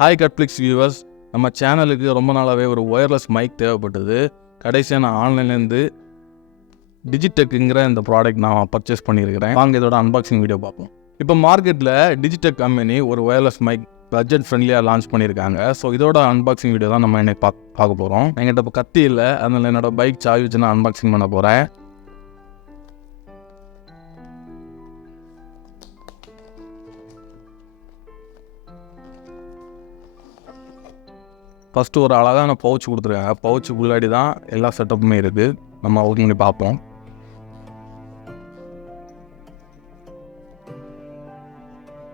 Hi கட்ஃப்ளிக்ஸ் viewers, நம்ம சேனலுக்கு ரொம்ப நாளாகவே ஒரு ஒயர்லெஸ் மைக் தேவைப்பட்டது. கடைசியாக நான் ஆன்லைன்லேருந்து டிஜிடெக்குங்கிற இந்த ப்ராடக்ட் நான் பர்ச்சேஸ் பண்ணியிருக்கிறேன். வாங்க இதோட அன்பாக்சிங் வீடியோ பார்ப்போம். இப்போ மார்க்கெட்டில் டிஜிடெக் கம்பெனி ஒரு ஒயர்லெஸ் மைக் பட்ஜெட் ஃப்ரெண்ட்லியாக லான்ச் பண்ணியிருக்காங்க. ஸோ இதோட அன்பாக்சிங் வீடியோ தான் நம்ம இன்னைக்கு பார்க்க போகிறோம். என்கிட்ட இப்போ கத்தி இல்லை, அதனால் என்னோட பைக் சாவி வச்சு நான் அன்பாக்சிங் பண்ண போகிறேன். ஃபஸ்ட்டு ஒரு அழகான பவுச் கொடுத்துருக்காங்க. பவுச்சுக்கு உள்ளாடி தான் எல்லா செட்டப்புமே இருக்குது. நம்ம ஓப்பன் பண்ணி பார்ப்போம்.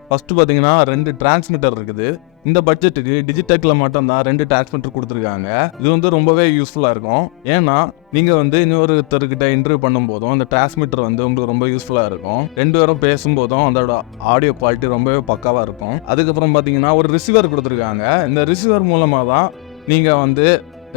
ஃபஸ்ட்டு பார்த்தீங்கன்னா 2 டிரான்ஸ்மிட்டர் இருக்குது. இந்த பட்ஜெட்டுக்கு டிஜிடெக்கில் மட்டும்தான் 2 டிரான்ஸ்மிட்டர் கொடுத்துருக்காங்க. இது வந்து ரொம்பவே யூஸ்ஃபுல்லாக இருக்கும். ஏன்னா நீங்கள் வந்து இன்னொருத்தர்கிட்ட இன்டர்வியூ பண்ணும்போதும் அந்த டிரான்ஸ்மிட்டர் வந்து உங்களுக்கு ரொம்ப யூஸ்ஃபுல்லாக இருக்கும். 2 பேரும் பேசும்போதும் அதோட ஆடியோ குவாலிட்டி ரொம்பவே பக்காவாக இருக்கும். அதுக்கப்புறம் பார்த்தீங்கன்னா ஒரு ரிசீவர் கொடுத்துருக்காங்க. இந்த ரிசீவர் மூலமாக தான் நீங்கள் வந்து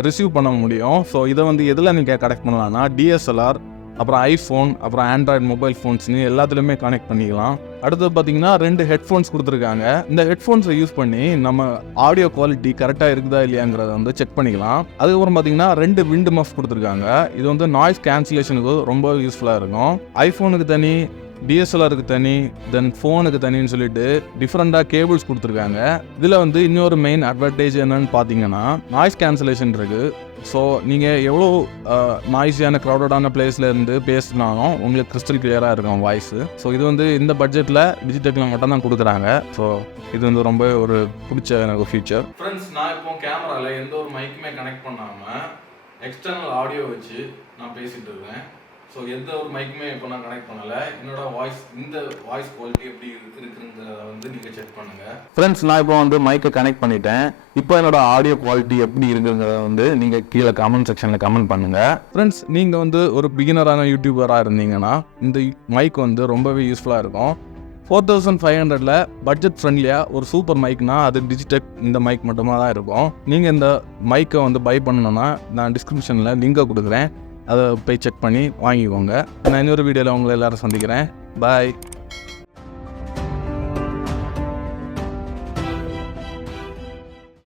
ரிசீவ் பண்ண முடியும். ஸோ இதை வந்து எதில் நீங்கள் கனெக்ட் பண்ணலாம்னா டிஎஸ்எல்ஆர், அப்புறம் ஐஃபோன், அப்புறம் ஆண்ட்ராய்டு மொபைல் ஃபோன்ஸ்னு எல்லாத்துலேயுமே கனெக்ட் பண்ணிக்கலாம். அடுத்து பார்த்தீங்கன்னா 2 ஹெட்ஃபோன்ஸ் கொடுத்துருக்காங்க. இந்த ஹெட்ஃபோன்ஸை யூஸ் பண்ணி நம்ம ஆடியோ குவாலிட்டி கரெக்டாக இருக்குதா இல்லையாங்கிறத வந்து செக் பண்ணிக்கலாம். அதுக்கப்புறம் பார்த்தீங்கன்னா 2 விண்ட் மஃப் கொடுத்துருக்காங்க. இது வந்து நாய்ஸ் கேன்சலேஷனுக்கு ரொம்ப யூஸ்ஃபுல்லாக இருக்கும். ஐஃபோனுக்கு தனி, டிஎஸ்எல்ஆருக்கு தனி, தென் ஃபோனுக்கு தனின்னு சொல்லிட்டு டிஃப்ரெண்ட்டாக கேபிள்ஸ் கொடுத்துருக்காங்க. இதில் வந்து இன்னொரு மெயின் அட்வான்டேஜ் என்னன்னு பார்த்தீங்கன்னா நாய்ஸ் கேன்சலேஷன் இருக்குது. ஸோ நீங்கள் எவ்வளோ நாய்ஸியான க்ரௌடடான பிளேஸில் இருந்து பேசினாலும் உங்களுக்கு கிறிஸ்டல் கிளியராக இருக்கும் வாய்ஸு. ஸோ இது வந்து இந்த பட்ஜெட்டில் டிஜிடெக்கில் மட்டும் தான் கொடுக்குறாங்க. ஸோ இது வந்து ரொம்ப ஒரு பிடிச்ச எனக்கு ஃபியூச்சர். ஃப்ரெண்ட்ஸ், நான் இப்போ கேமராவில் எந்த ஒரு மைக்குமே கனெக்ட் பண்ணாமல் எக்ஸ்டர்னல் ஆடியோ வச்சு நான் பேசிகிட்டு இருக்கேன். ஸோ எந்த ஒரு மைக்குமே இப்போ நான் கனெக்ட் பண்ணலை. என்னோட வாய்ஸ், இந்த வாய்ஸ் குவாலிட்டி எப்படி இருக்குங்கிறத வந்து நீங்கள் செக் பண்ணுங்கள். ஃப்ரெண்ட்ஸ், நான் இப்போ வந்து மைக்கை கனெக்ட் பண்ணிட்டேன். இப்போ என்னோட ஆடியோ குவாலிட்டி எப்படி இருக்குங்கிறத வந்து நீங்கள் கீழே கமெண்ட் செக்ஷனில் கமெண்ட் பண்ணுங்கள். ஃப்ரெண்ட்ஸ், நீங்கள் வந்து ஒரு பிகினரான யூடியூபராக இருந்தீங்கன்னா இந்த மைக் வந்து ரொம்பவே யூஸ்ஃபுல்லாக இருக்கும். 4500 பட்ஜெட் ஃப்ரெண்ட்லியாக ஒரு சூப்பர் மைக்னா அது டிஜிடெக் இந்த மைக் மட்டுமா தான் இருக்கும். நீங்கள் இந்த மைக்கை வந்து பை பண்ணணுன்னா நான் டிஸ்கிரிப்ஷனில் லிங்கை கொடுக்குறேன். அதை போய் செக் பண்ணி வாங்கிக்கோங்க. நான் இன்னொரு வீடியோவில் உங்களை எல்லாரும் சந்திக்கிறேன். பாய்.